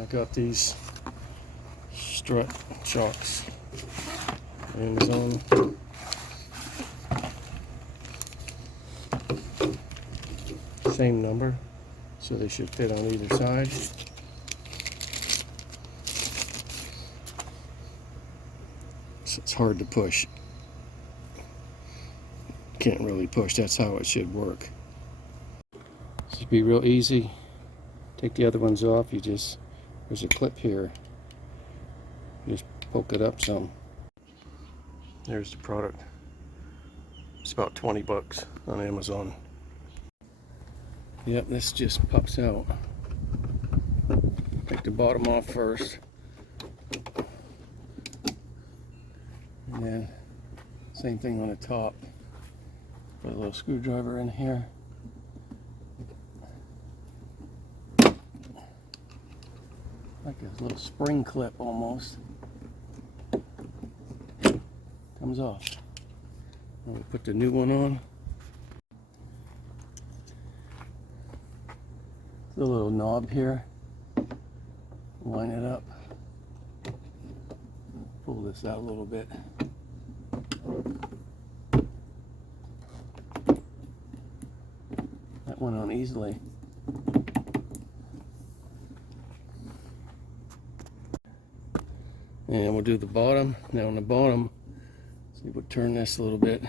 I got these strut chocks. Amazon. Same number, so they should fit on either side. So it's hard to push. Can't really push, that's how it should work. This should be real easy. Take the other ones off, there's a clip here. You just poke it up some. There's the product. It's about 20 bucks on Amazon. Yep, this just pops out. Take the bottom off first. And then same thing on the top. Put a little screwdriver in here. Like a little spring clip almost. Comes off. And we put the new one on. The little knob here. Line it up. Pull this out a little bit. That went on easily. And we'll do the bottom. Now on the bottom, see, we'll turn this a little bit.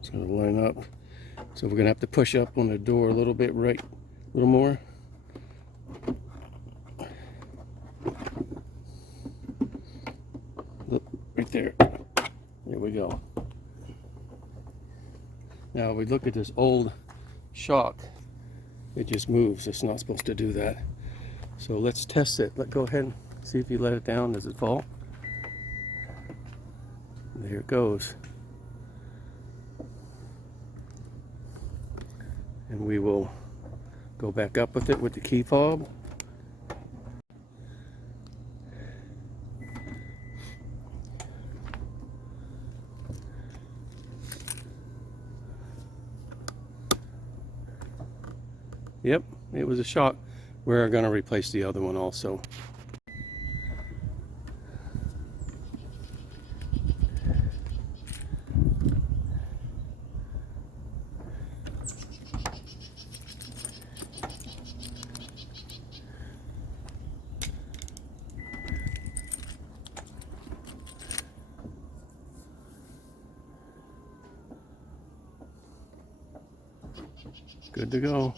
It's going to line up. So we're going to have to push up on the door a little bit, right? A little more. Look, right there. There we go. Now we look at this old shock. It just moves. It's not supposed to do that. So let's test it. Go ahead and see if you let it down. Does it fall? There it goes. And we will go back up with it with the key fob. Yep, it was a shock. We're going to replace the other one also. Good to go.